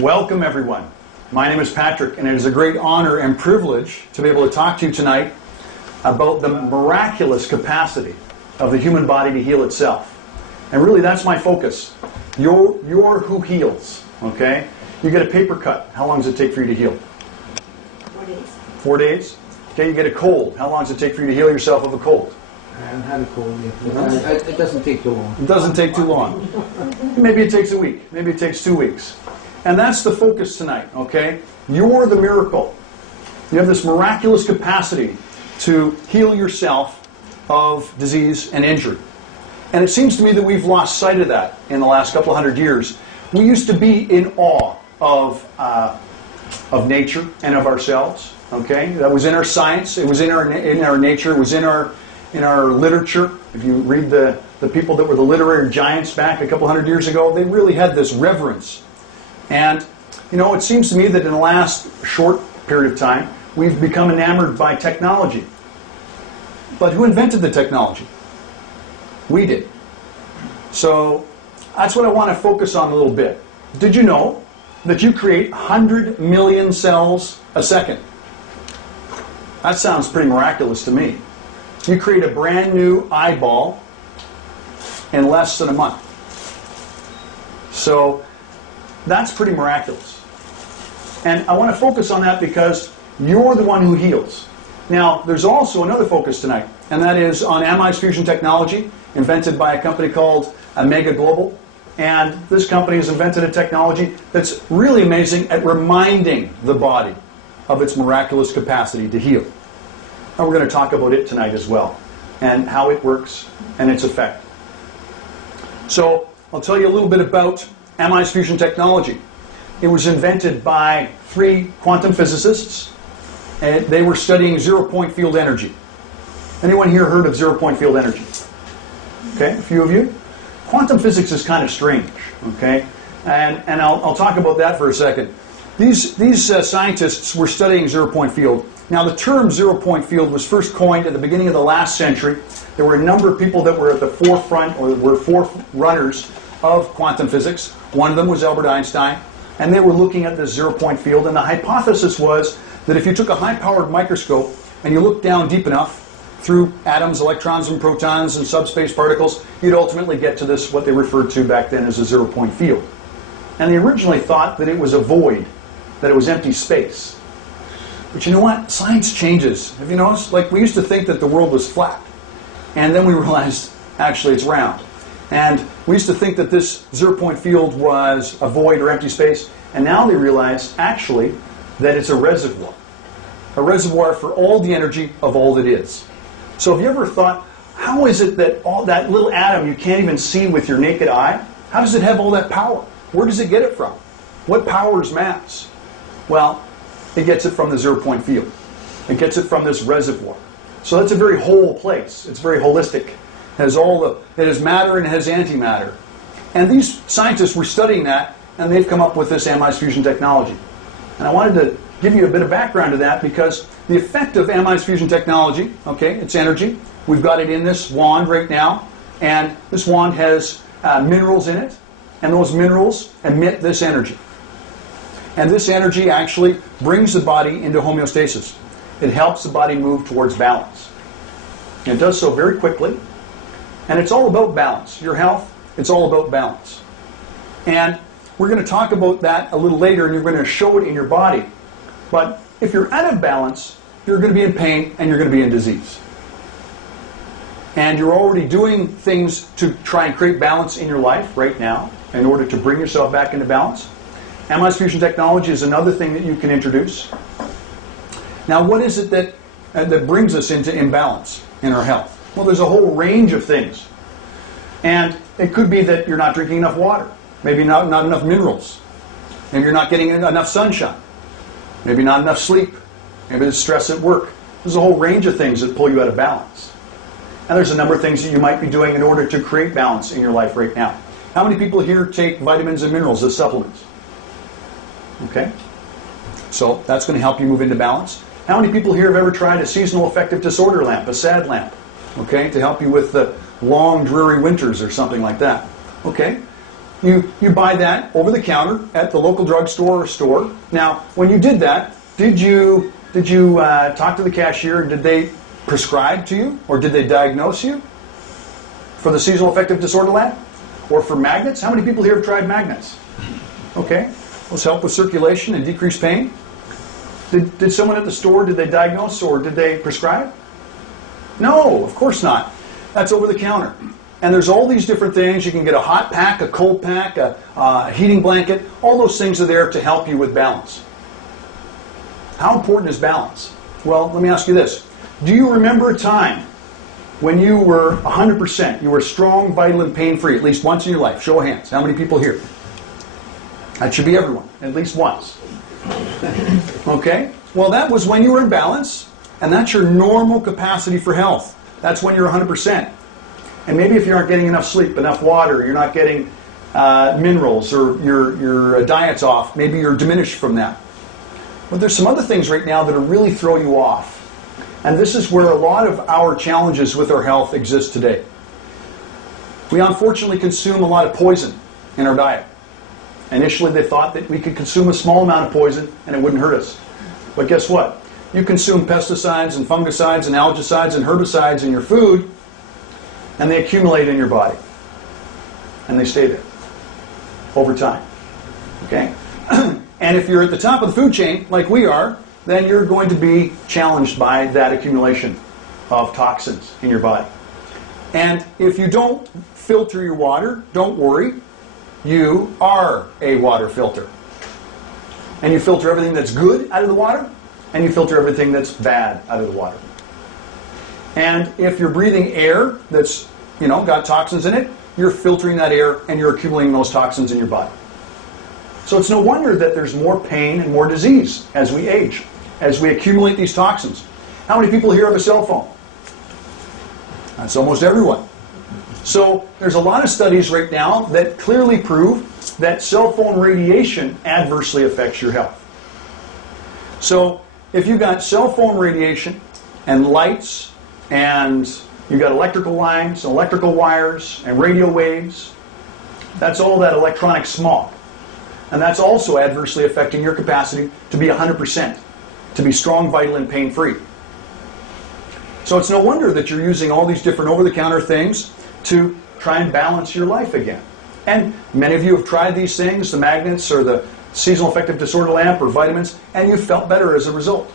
Welcome, everyone. My name is Patrick, and it is a great honor and privilege to be able to talk to you tonight about the miraculous capacity of the human body to heal itself. And really, that's my focus. You're who heals, okay? You get a paper cut. How long does it take for you to heal? 4 days. 4 days? Okay, you get a cold. How long does it take for you to heal yourself of a cold? I haven't had a cold yet. It doesn't take too long. It doesn't take too long. Maybe it takes a week. Maybe it takes 2 weeks. And that's the focus tonight, okay? You're the miracle. You have this miraculous capacity to heal yourself of disease and injury. And it seems to me that we've lost sight of that in the last couple of 100 years. We used to be in awe of nature and of ourselves, okay? That was in our science. It was in our nature. It was in our literature. If you read the people that were the literary giants back a couple 100 years ago, they really had this reverence. And, you know, it seems to me that in the last short period of time, we've become enamored by technology. But who invented the technology? We did. So that's what I want to focus on a little bit. Did you know that you create 100 million cells a second? That sounds pretty miraculous to me. You create a brand new eyeball in less than a month. So that's pretty miraculous. And I want to focus on that because you're the one who heals. Now, there's also another focus tonight, and that is on amide fusion technology, invented by a company called Omega Global. And this company has invented a technology that's really amazing at reminding the body of its miraculous capacity to heal. And we're going to talk about it tonight as well, and how it works and its effect. So I'll tell you a little bit about amide fusion technology. It was invented by 3 quantum physicists, and they were studying zero-point field energy. Anyone here heard of zero-point field energy? Okay, a few of you. Quantum physics is kind of strange, okay? And I'll talk about that for a second. These scientists were studying zero-point field. Now, the term zero-point field was first coined at the beginning of the last century. There were a number of people that were at the forefront, or were forerunners of quantum physics. One of them was Albert Einstein, and they were looking at this zero-point field, and the hypothesis was that if you took a high-powered microscope and you looked down deep enough through atoms, electrons, and protons, and subspace particles, you'd ultimately get to this, what they referred to back then as a zero-point field. And they originally thought that it was a void, that it was empty space. But you know what? Science changes. Have you noticed? Like, we used to think that the world was flat, and then we realized, actually, it's round. And we used to think that this zero-point field was a void or empty space, and now they realize, actually, that it's a reservoir for all the energy of all that is. So have you ever thought, how is it that all that little atom you can't even see with your naked eye, how does it have all that power? Where does it get it from? What powers mass? Well, it gets it from the zero-point field. It gets it from this reservoir. So that's a very whole place. It's very holistic. It has matter and it has antimatter. And these scientists were studying that, and they've come up with this amide fusion technology. And I wanted to give you a bit of background to that because the effect of amide fusion technology, okay, it's energy. We've got it in this wand right now, and this wand has minerals in it, and those minerals emit this energy. And this energy actually brings the body into homeostasis. It helps the body move towards balance. And it does so very quickly. And it's all about balance. Your health, it's all about balance. And we're going to talk about that a little later, and you're going to show it in your body. But if you're out of balance, you're going to be in pain and you're going to be in disease. And you're already doing things to try and create balance in your life right now in order to bring yourself back into balance. Amide fusion technology is another thing that you can introduce. Now, what is it that brings us into imbalance in our health? Well, there's a whole range of things. And it could be that you're not drinking enough water. Maybe not enough minerals. Maybe you're not getting enough sunshine. Maybe not enough sleep. Maybe there's stress at work. There's a whole range of things that pull you out of balance. And there's a number of things that you might be doing in order to create balance in your life right now. How many people here take vitamins and minerals as supplements? Okay. So that's going to help you move into balance. How many people here have ever tried a seasonal affective disorder lamp, a SAD lamp? Okay, to help you with the long, dreary winters or something like that. Okay. You buy that over the counter at the local drugstore or store. Now, when you did that, did you talk to the cashier? Did they prescribe to you, or did they diagnose you for the seasonal affective disorder lab, or for magnets? How many people here have tried magnets? Okay, those help with circulation and decrease pain. Did someone at the store, did they diagnose or did they prescribe? No, of course not. That's over the counter. And there's all these different things. You can get a hot pack, a cold pack, a heating blanket. All those things are there to help you with balance. How important is balance? Well, let me ask you this. Do you remember a time when you were 100%, you were strong, vital, and pain-free, at least once in your life? Show of hands. How many people here? That should be everyone, at least once. Okay? Well, that was when you were in balance, and that's your normal capacity for health. That's when you're 100%. And maybe if you aren't getting enough sleep, enough water, you're not getting minerals, or your diet's off, maybe you're diminished from that. But there's some other things right now that will really throw you off. And this is where a lot of our challenges with our health exist today. We unfortunately consume a lot of poison in our diet. Initially they thought that we could consume a small amount of poison and it wouldn't hurt us. But guess what? You consume pesticides and fungicides and algicides and herbicides in your food, and they accumulate in your body. And they stay there over time. Okay? And if you're at the top of the food chain, like we are, then you're going to be challenged by that accumulation of toxins in your body. And if you don't filter your water, don't worry. You are a water filter. And you filter everything that's good out of the water, and you filter everything that's bad out of the water. And if you're breathing air that's, got toxins in it, you're filtering that air and you're accumulating those toxins in your body. So it's no wonder that there's more pain and more disease as we age, as we accumulate these toxins. How many people here have a cell phone? That's almost everyone. So there's a lot of studies right now that clearly prove that cell phone radiation adversely affects your health. So if you've got cell phone radiation and lights, and you've got electrical lines, electrical wires, and radio waves, that's all that electronic smog. And that's also adversely affecting your capacity to be 100%, to be strong, vital, and pain-free. So it's no wonder that you're using all these different over-the-counter things to try and balance your life again. And many of you have tried these things, the magnets or the seasonal affective disorder lamp or vitamins, and you've felt better as a result.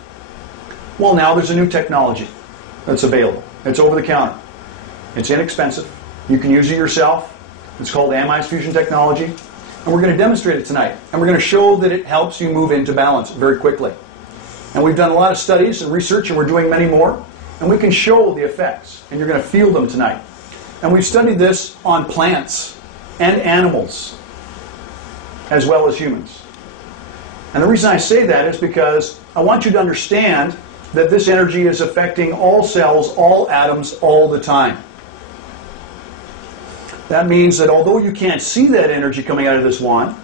Well, now there's a new technology that's available. It's over the counter. It's inexpensive. You can use it yourself. It's called amide fusion technology. And we're going to demonstrate it tonight. And we're going to show that it helps you move into balance very quickly. And we've done a lot of studies and research, and we're doing many more. And we can show the effects, and you're going to feel them tonight. And we've studied this on plants and animals, as well as humans. And the reason I say that is because I want you to understand that this energy is affecting all cells, all atoms, all the time. That means that although you can't see that energy coming out of this wand,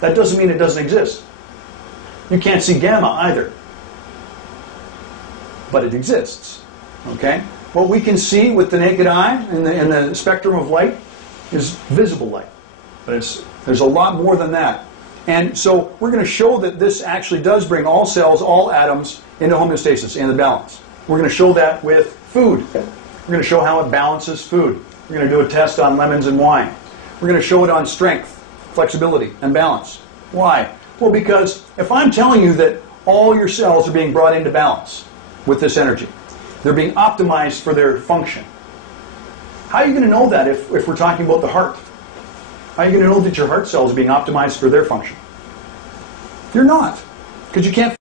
that doesn't mean it doesn't exist. You can't see gamma either. But it exists. Okay? What we can see with the naked eye in the spectrum of light is visible light. But there's a lot more than that. And so we're going to show that this actually does bring all cells, all atoms into homeostasis, into balance. We're going to show that with food. We're going to show how it balances food. We're going to do a test on lemons and wine. We're going to show it on strength, flexibility, and balance. Why? Well, because if I'm telling you that all your cells are being brought into balance with this energy, they're being optimized for their function. How are you going to know that if we're talking about the heart? How are you going to know that your heart cells are being optimized for their function? You're not, because you can't